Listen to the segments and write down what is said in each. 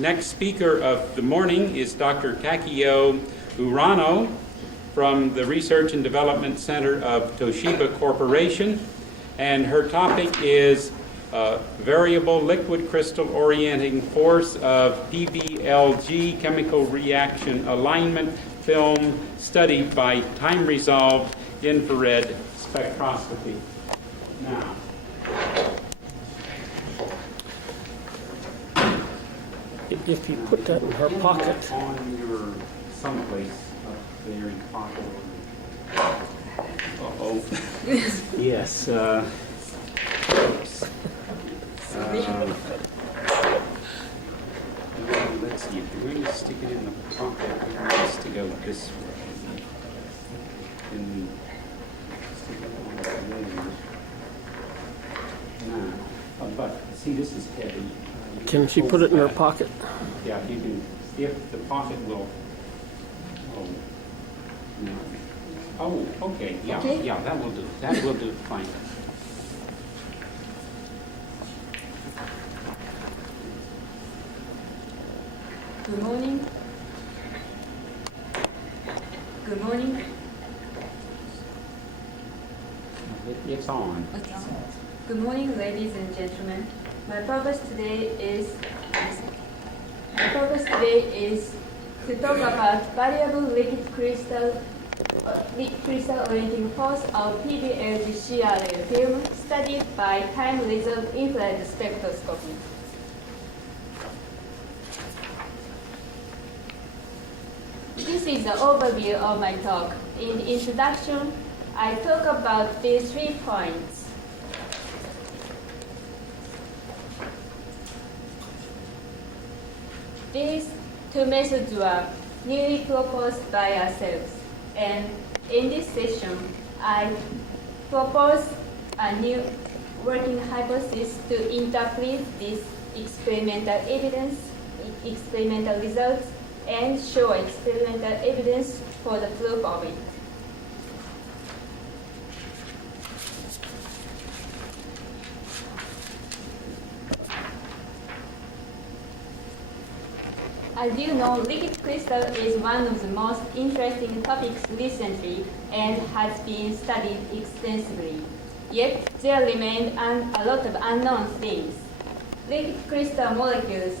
next speaker of the morning is Dr. Taeko Urano from the Research and Development Center of Toshiba Corporation, and her topic is variable liquid crystal orienting force of PBLG chemical reaction alignment film studied by time-resolved infrared spectroscopy. Now, if you put that in her pocket. On your someplace up there in your pocket. Uh-oh. Yes. Let's see, if you're going to stick it in the pocket, it has to go this way. And stick it on there. Now, but see, this is heavy. Can she put it in her pocket? Yeah, if you can, if the pocket will, oh, no. Oh, okay, yeah, Okay. yeah, that will do, that will do, fine. Good morning. Good morning. It's on. Good morning, ladies and gentlemen. My purpose today is to talk about variable liquid crystal orienting force of PBLG CRL film studied by time-resolved infrared spectroscopy. This is the overview of my talk. In the introduction, I talk about these 3 points. These 2 methods were newly proposed by ourselves, and in this session, I propose a new working hypothesis to interpret this experimental results, and show experimental evidence for the proof of it. As you know, liquid crystal is one of the most interesting topics recently and has been studied extensively. Yet, there remain a lot of unknown things. Liquid crystal molecules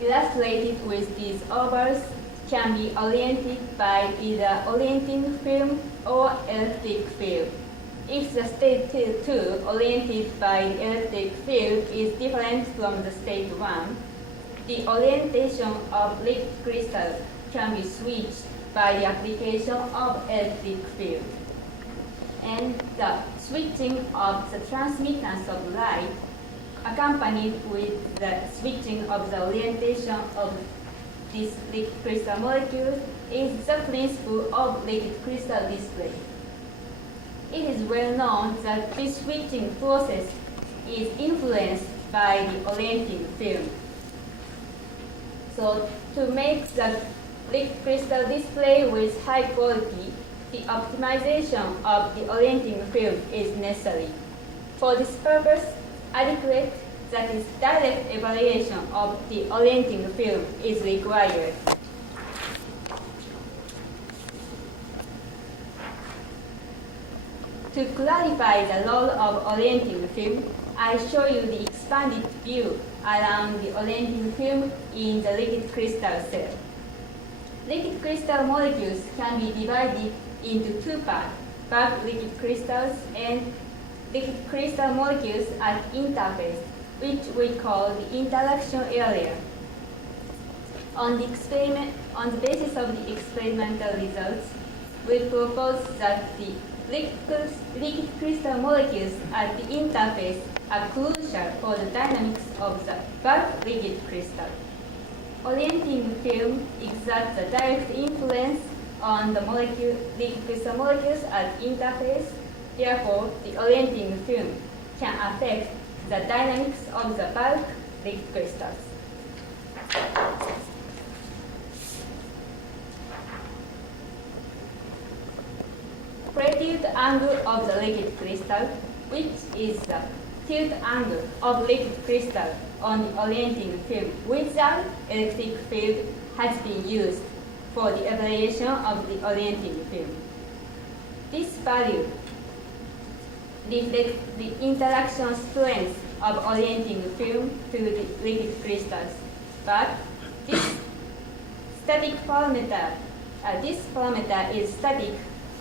illustrated with these ovals can be oriented by either orienting film or electric field. If the state 2 oriented by the electric field is different from the state 1, the orientation of liquid crystal can be switched by the application of electric field. And the switching of the transmittance of light accompanied with the switching of the orientation of this liquid crystal molecule is the principle of liquid crystal display. It is well known that this switching process is influenced by the orienting film. So to make the liquid crystal display with high quality, the optimization of the orienting film is necessary. For this purpose, adequate, that is direct evaluation of the orienting film is required. To clarify the role of orienting film, I show you the expanded view around the orienting film in the liquid crystal cell. Liquid crystal molecules can be divided into 2 parts, bulk liquid crystals and liquid crystal molecules at interface, which we call the interaction area. On the basis of the experimental results, we propose that the liquid crystal molecules at the interface are crucial for the dynamics of the bulk liquid crystal. Orienting film exerts a direct influence on the liquid crystal molecules at interface. Therefore, the orienting film can affect the dynamics of the bulk liquid crystals. Pre-tilt angle of the liquid crystal, which is the tilt angle of liquid crystal on the orienting film without electric field has been used for the evaluation of the orienting film. This value reflects the interaction strength of orienting film to the liquid crystals, but this parameter is static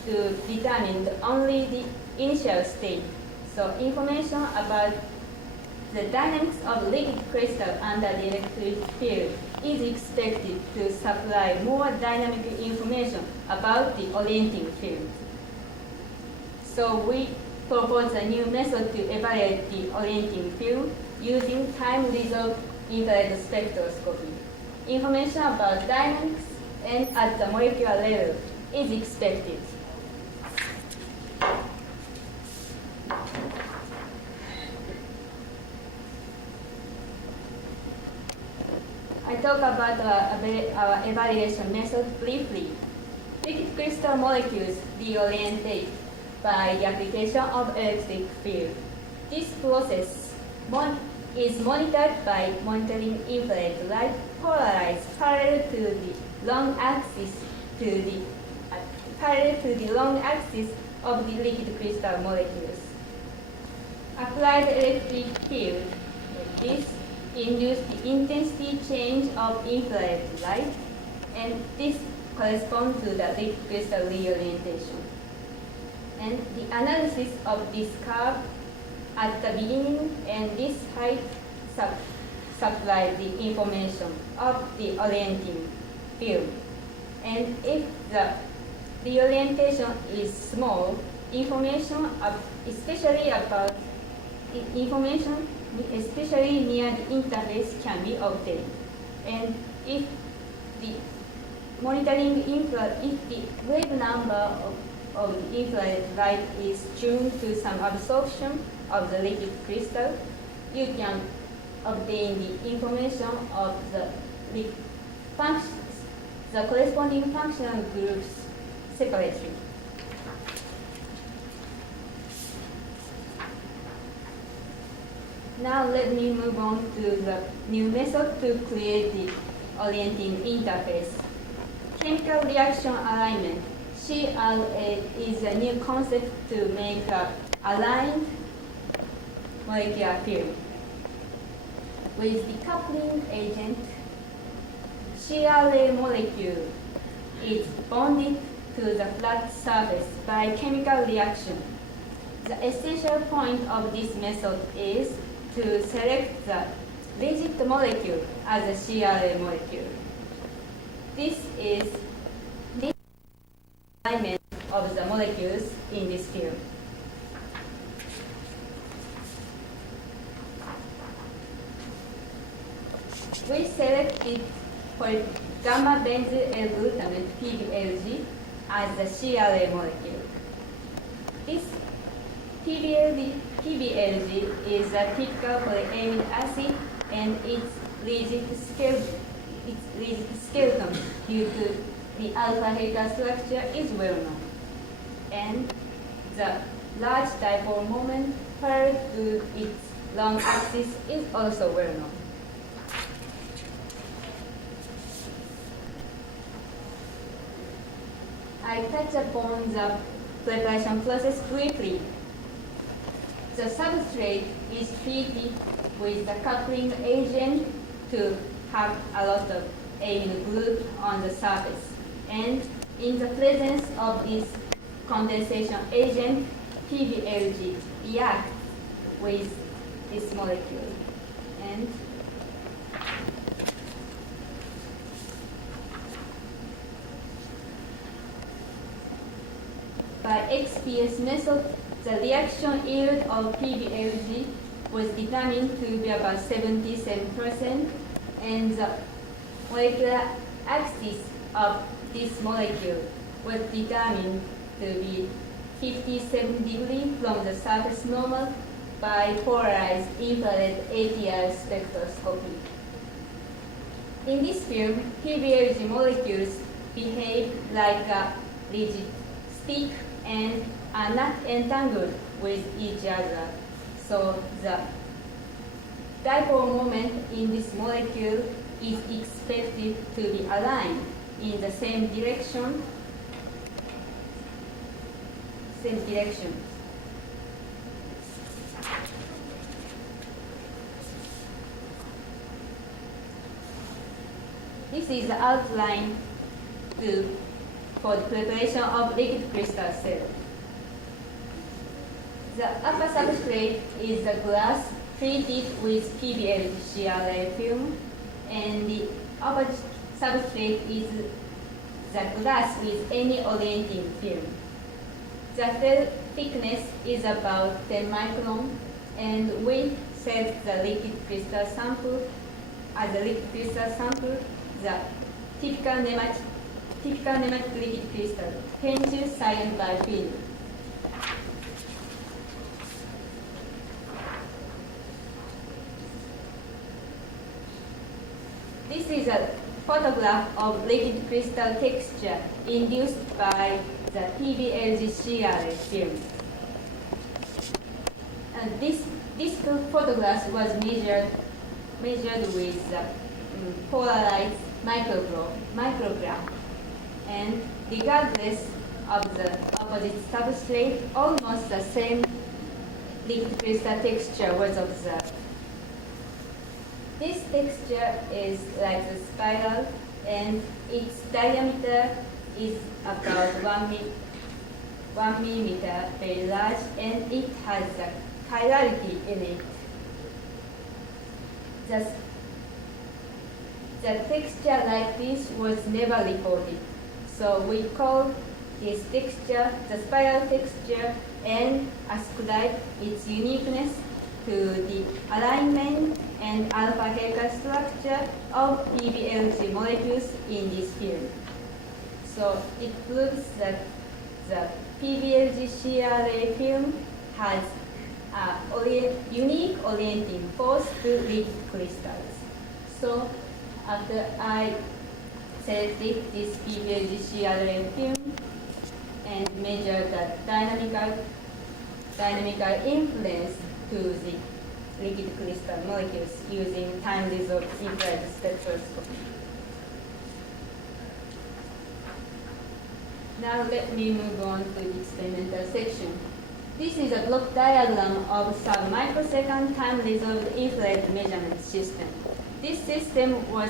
to determine only the initial state. So information about the dynamics of liquid crystal under the electric field is expected to supply more dynamic information about the orienting field. So we propose a new method to evaluate the orienting field using time-resolved infrared spectroscopy. Information about dynamics and at the molecular level is expected. I talk about our evaluation method briefly. Liquid crystal molecules reorientate by the application of electric field. This process is monitored by monitoring infrared light polarized parallel to the long axis of the liquid crystal molecules. Applied electric field like this induce the intensity change of infrared light, and this corresponds to the liquid crystal reorientation. And the analysis of this curve at the beginning and this height supply the information of the orienting field. And if the reorientation is small, information especially near the interface can be obtained. And if the wave number of the infrared light is tuned to some absorption of the liquid crystal, you can obtain the information of the corresponding functional groups separately. Now let me move on to the new method to create the orienting interface. Chemical reaction alignment, CRA, is a new concept to make an aligned molecular field. With the coupling agent, CRA molecule is bonded to the flat surface by chemical reaction. The essential point of this method is to select the rigid molecule as a CRA molecule. This is the alignment of the molecules in this field. We selected for gamma benzyl L-glutamate PBLG as the CRA molecule. This PBLG is a typical polyamide acid, and its rigid skeleton due to the alpha helical structure is well known. And the large dipole moment parallel to its long axis is also well known. I touch upon the preparation process briefly. The substrate is treated with the coupling agent to have a lot of amino group on the surface. And in the presence of this condensation agent, PBLG reacts with this molecule. And by XPS method, the reaction yield of PBLG was determined to be about 77%, and the molecular axis of this molecule was determined to be 57 degrees from the surface normal by polarized infrared ATR spectroscopy. In this field, PBLG molecules behave like a rigid stick and are not entangled with each other. So the dipole moment in this molecule is expected to be aligned in the same direction. This is the outline for the preparation of liquid crystal cell. The upper substrate is the glass treated with PBL-CRA film, and the upper substrate is the glass with any orienting film. The cell thickness is about 10 micron, and we set the liquid crystal sample as a liquid crystal sample, the typical nematic liquid crystal, Kenju cyan biofilm. This is a photograph of liquid crystal texture induced by the PBLG-CRA film. And this photograph was measured with the polarized microgram. And regardless of the opposite substrate, almost the same liquid crystal texture was observed. This texture is like a spiral, and its diameter is about 1 millimeter, very large, and it has a chirality in it. The texture like this was never recorded, so we call this texture the spiral texture and ascribe its uniqueness to the alignment and alpha helical structure of PBLG molecules in this field. So it proves that the PBLG-CRA film has a unique orienting force to liquid crystals. So after I selected this PBLG-CRA film and measured the dynamical influence to the liquid crystal molecules using time-resolved infrared spectroscopy. Now let me move on to the experimental section. This is a block diagram of sub-microsecond time-resolved infrared measurement system. This system was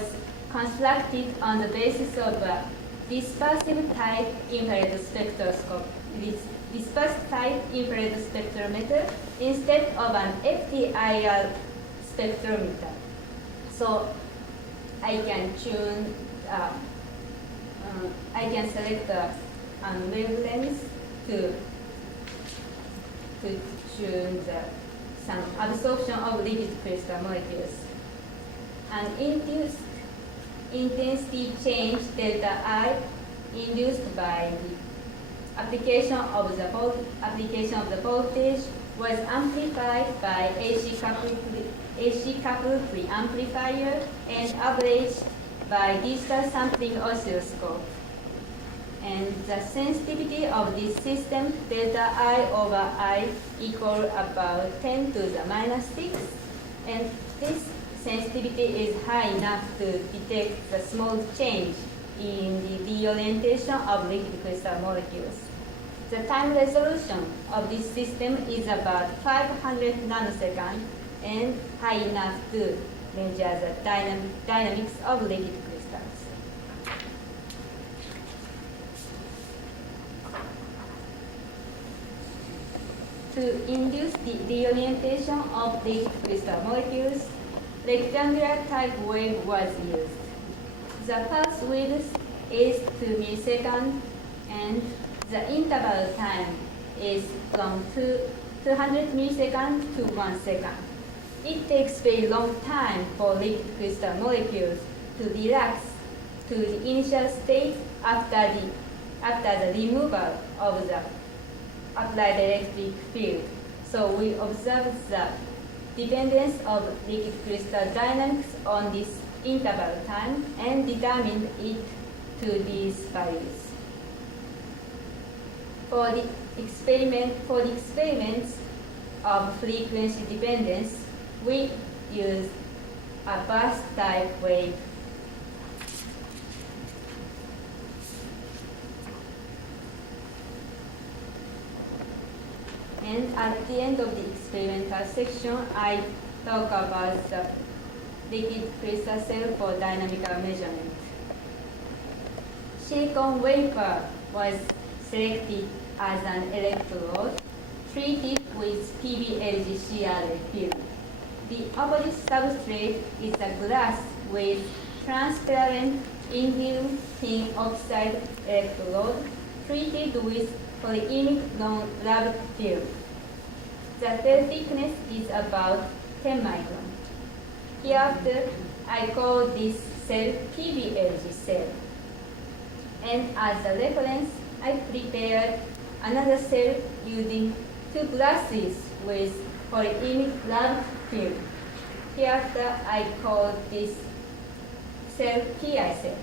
constructed on the basis of a dispersive type infrared spectroscope. Dispersed type infrared spectrometer instead of an FTIR spectrometer. So I can tune, I can select wavelengths to tune some absorption of liquid crystal molecules. An induced intensity change delta I induced by the application of the voltage was amplified by AC coupled preamplifier and averaged by digital sampling oscilloscope. And the sensitivity of this system, delta I over I, equal about 10 to the minus 6. And this sensitivity is high enough to detect the small change in the reorientation of liquid crystal molecules. The time resolution of this system is about 500 nanoseconds and high enough to measure the dynamics of liquid crystals. To induce the reorientation of liquid crystal molecules, rectangular type wave was used. The pulse width is 2 milliseconds and the interval time is from 200 milliseconds to 1 second. It takes very long time for liquid crystal molecules to relax to the initial state after the removal of the applied electric field. So we observe the dependence of liquid crystal dynamics on this interval time and determined it to these values. For the experiments of frequency dependence, we use a burst-type wave. And at the end of the experimental section, I talk about the liquid crystal cell for dynamical measurement. Silicon wafer was selected as an electrode treated with PBLG-CRA film. The opposite substrate is a glass with transparent indium tin oxide electrode treated with polyimic non-rubbed film. The cell thickness is about 10 micron. Hereafter, I call this cell PBLG cell. And as a reference, I prepared another cell using two glasses with polyimic rubbed film. Hereafter, I call this cell PI cell.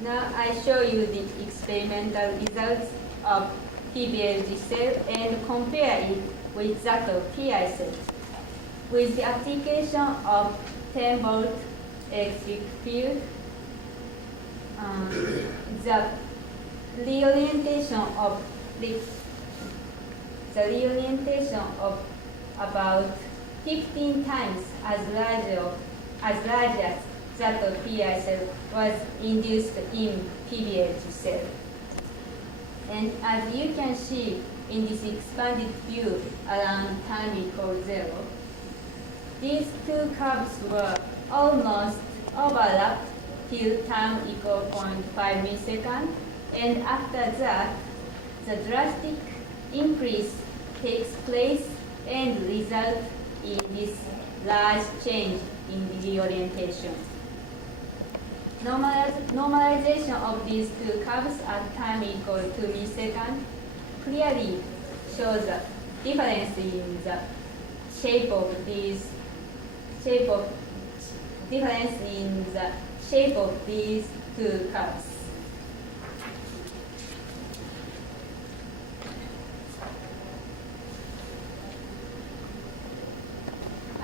Now I show you the experimental results of PBLG cell and compare it with that of PI cell. With the application of 10 volt electric field, the reorientation of about 15 times as large as that of PI cell was induced in PBLG cell. And as you can see in this expanded view around time equals 0, these two curves were almost overlapped till time equal 0.5 millisecond, and after that, the drastic increase takes place and results in this large change in the reorientation. Normalization of these two curves at time equal to millisecond clearly shows a difference in the shape of these two curves.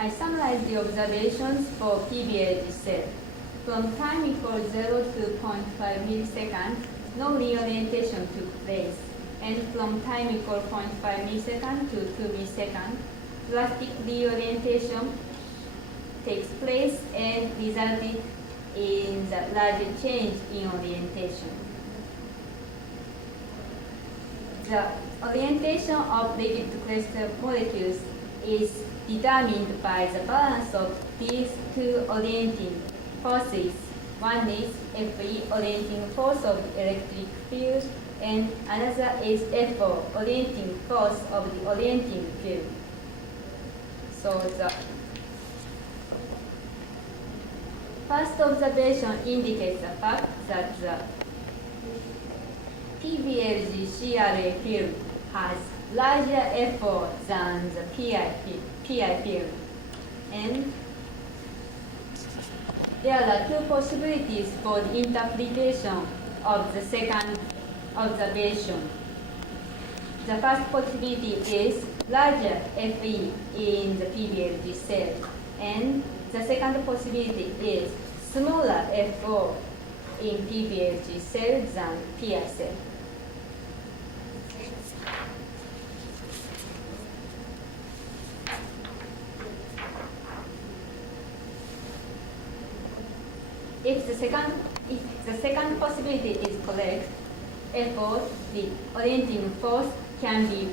I summarize the observations for PBLG cell. From time equals 0 to 0.5 millisecond, no reorientation took place. And from time equal 0.5 millisecond to 2 millisecond, drastic reorientation takes place and resulted in the larger change in orientation. The orientation of liquid crystal molecules is determined by the balance of these two orienting forces. One is Fe, orienting force of the electric field, and another is Fo, orienting force of the orienting field. So the first observation indicates the fact that the PBLG-CRA field has larger Fo than the PI field. And there are two possibilities for the interpretation of the second observation. The first possibility is larger Fe in the PBLG cell, and the second possibility is smaller Fo in PBLG cell than PI cell. If the second possibility is correct, Fo, the orienting force, can be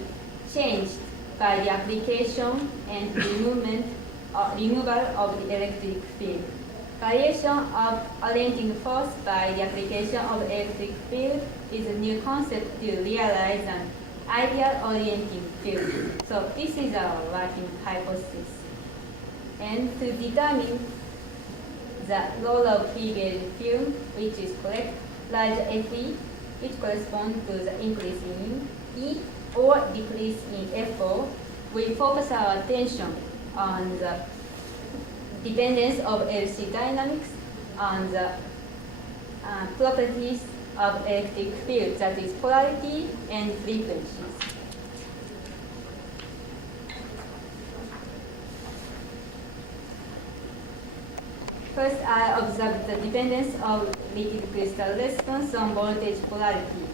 changed by the application and removal of the electric field. Variation of orienting force by the application of electric field is a new concept to realize an ideal orienting field. So this is our working hypothesis. And to determine the role of PBLG field, which is correct, large Fe, which corresponds to the increase in E or decrease in Fo, we focus our attention on the dependence of LC dynamics on the properties of electric field, that is polarity and frequencies. First, I observed the dependence of liquid crystal response on voltage polarity.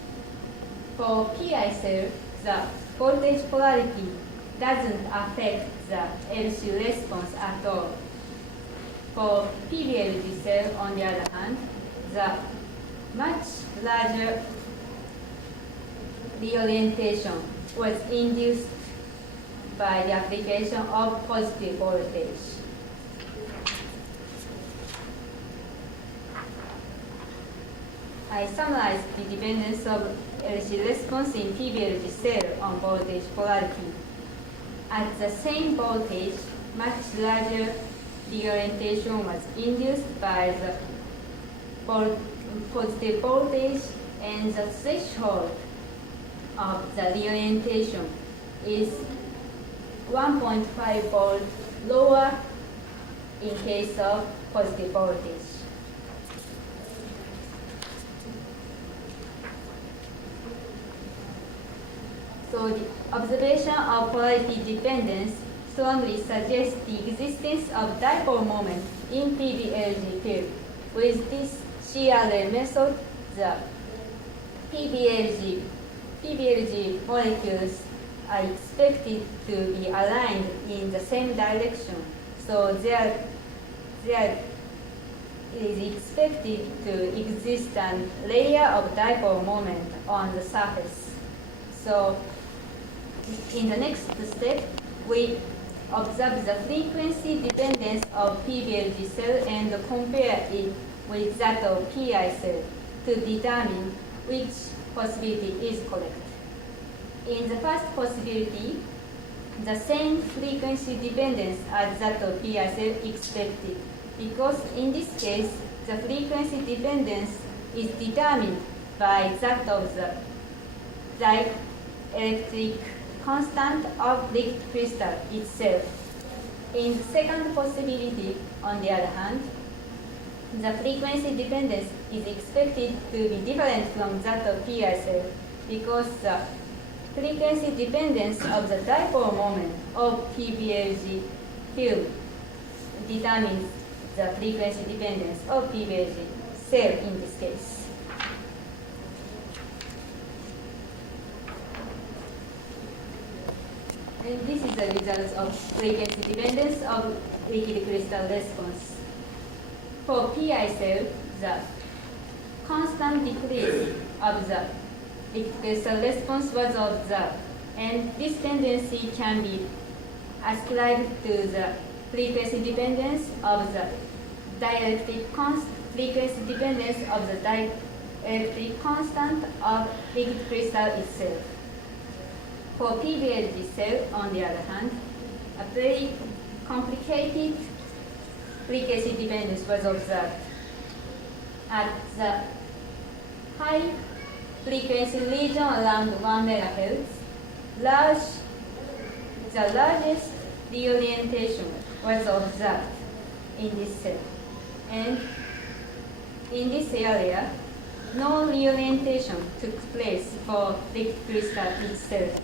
For PI cell, the voltage polarity doesn't affect the LC response at all. For PBLG cell, on the other hand, the much larger reorientation was induced by the application of positive voltage. I summarized the dependence of LC response in PBLG cell on voltage polarity. At the same voltage, much larger reorientation was induced by the positive voltage, and the threshold of the reorientation is 1.5 volt lower in case of positive voltage. So the observation of polarity dependence strongly suggests the existence of dipole moment in PBLG field. With this CRL method, the PBLG molecules are expected to be aligned in the same direction. So there is expected to exist a layer of dipole moment on the surface. So in the next step, we observe the frequency dependence of PBLG cell and compare it with that of PI cell to determine which possibility is correct. In the first possibility, the same frequency dependence as that of PI cell expected, because in this case, the frequency dependence is determined by that of the dielectric constant of liquid crystal itself. In the second possibility, on the other hand, the frequency dependence is expected to be different from that of PI cell, because the frequency dependence of the dipole moment of PBLG field determines the frequency dependence of PBLG cell in this case. And this is the result of frequency dependence of liquid crystal response. For PI cell, the constant decrease of the liquid crystal response was observed, and this tendency can be ascribed to the frequency dependence of the dielectric constant of liquid crystal itself. For PBLG cell, on the other hand, a very complicated frequency dependence was observed. At the high frequency region around 1 MHz, the largest reorientation was observed in this cell. And in this area, no reorientation took place for liquid crystal itself.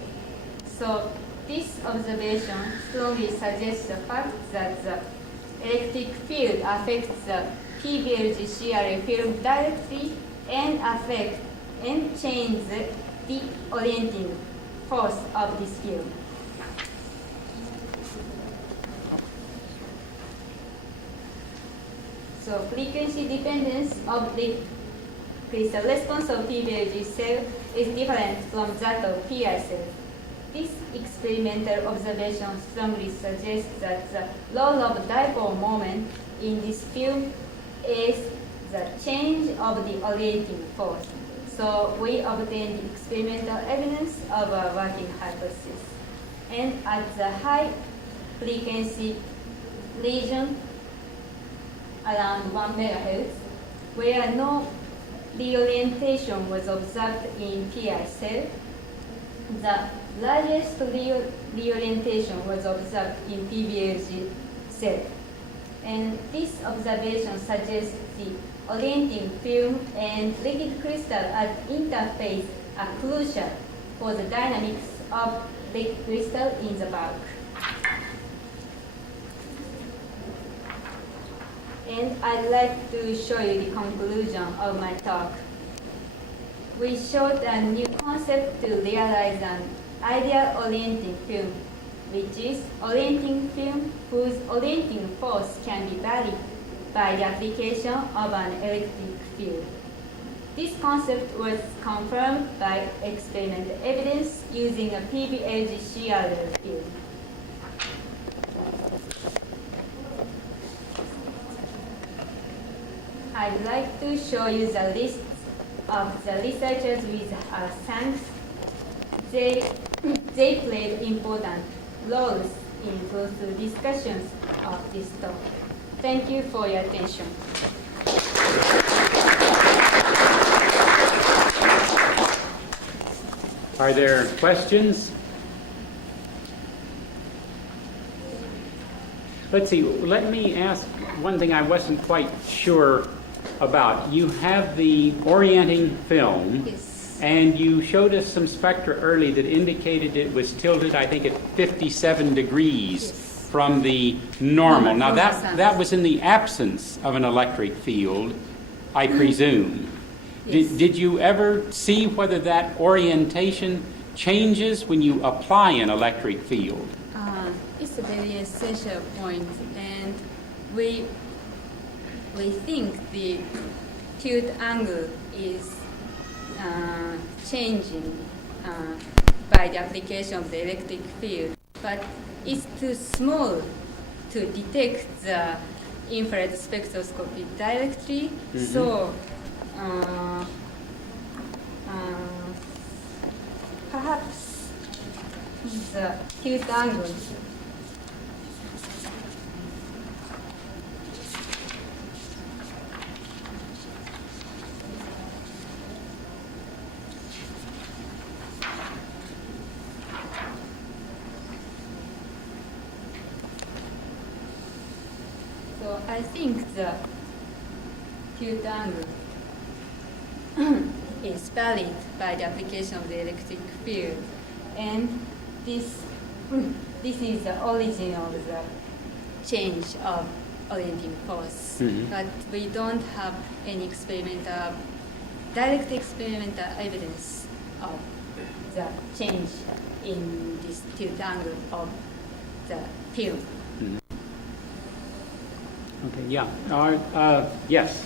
So this observation strongly suggests the fact that the electric field affects the PBLG CRA field directly and change the orienting force of this field. So frequency dependence of the crystal response of PBLG cell is different from that of PI cell. This experimental observation strongly suggests that the role of dipole moment in this field is the change of the orienting force. So we obtained experimental evidence of a working hypothesis. And at the high frequency region around 1 MHz, where no reorientation was observed in PI cell, the largest reorientation was observed in PBLG cell. And this observation suggests the orienting film and liquid crystal as interface are crucial for the dynamics of liquid crystal in the bulk. and I'd like to show you the conclusion of my talk. We showed a new concept to realize an ideal orienting film, which is orienting film whose orienting force can be varied by the application of an electric field. This concept was confirmed by experimental evidence using a PBLG CRL field. I'd like to show you the list of the researchers with thanks. They played important roles in those discussions of this talk. Thank you for your attention. Are there questions? Let's see, let me ask one thing I wasn't quite sure about. You have the orienting film, Yes. and you showed us some spectra early that indicated it was tilted, I think, at 57 degrees Yes. from the normal. Now, From the sun. that was in the absence of an electric field, I presume. Yes. Did you ever see whether that orientation changes when you apply an electric field? It's a very essential point, and we think the tilt angle is changing by the application of the electric field, but it's too small to detect the infrared spectroscopy directly. Mhm. So perhaps the tilt angle So I think the tilt angle is valid by the application of the electric field, and this is the origin of the change of orienting force. Mhm. But we don't have any direct experimental evidence of the change in this tilt angle of the film. Okay, yeah. Yes.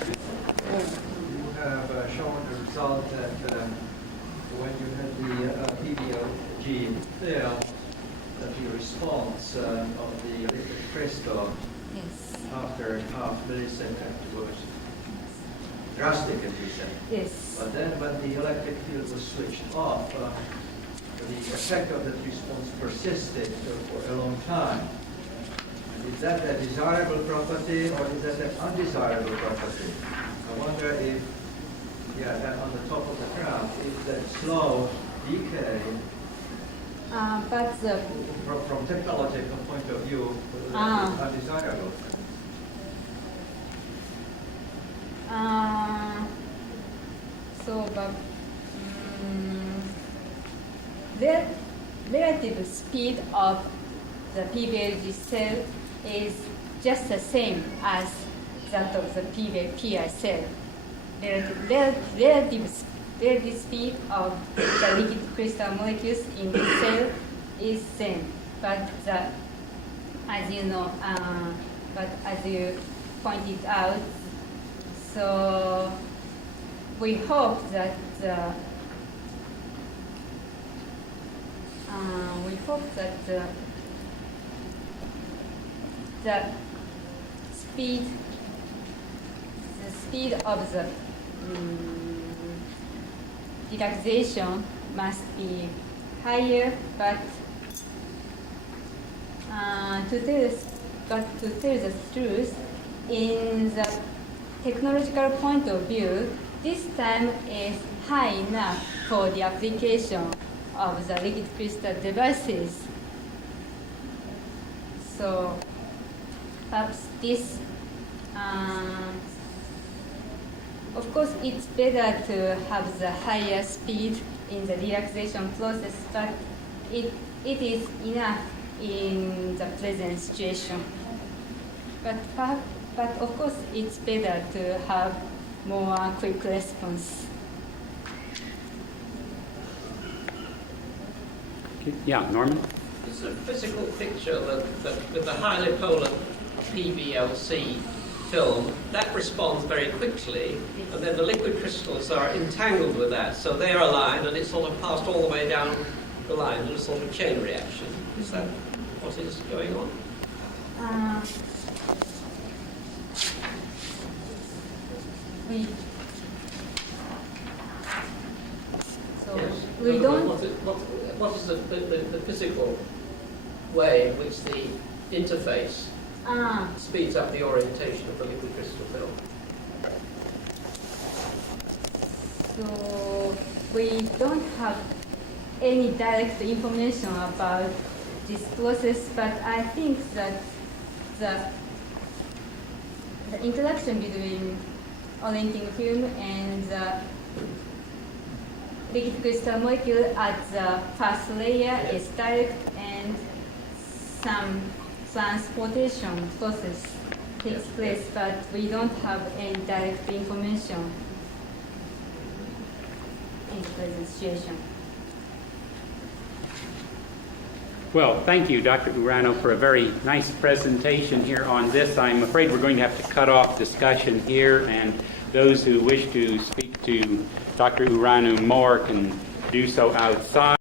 You have shown the result that when you had the PBLG film, that the response of the liquid crystal Yes. after half millisecond was drastic, as you said. Yes. But then when the electric field was switched off, the effect of that response persisted for a long time. Is that a desirable property or is that an undesirable property? I wonder if, that on the top of the graph, if that slow decay, But the from technological point of view, is undesirable. the relative speed of the PBLG cell is just the same as that of the PI cell. Relative speed of the liquid crystal molecules in the cell is same, but as you know, but as you pointed out, so we hope that the speed of the relaxation must be higher, but to tell the truth, in the technological point of view, this time is high enough for the application of the liquid crystal devices. So perhaps this, of course, it's better to have the higher speed in the relaxation process, but it is enough in the present situation. But of course, it's better to have more quick response. Yeah, Norman? It's a physical picture that with the highly polar PBLC film, that responds very quickly, and then the liquid crystals are entangled with that, so they're aligned, and it's sort of passed all the way down the line in a sort of chain reaction. Is that what is going on? We don't. What is the physical way in which the interface speeds up the orientation of the liquid crystal film? So we don't have any direct information about this process, but I think that the interaction between orienting film and the liquid crystal molecule at the first layer is direct, and some transportation process takes place, but we don't have any direct information in the present situation. Well, thank you, Dr. Urano, for a very nice presentation here on this. I'm afraid we're going to have to cut off discussion here, and those who wish to speak to Dr. Urano more can do so outside.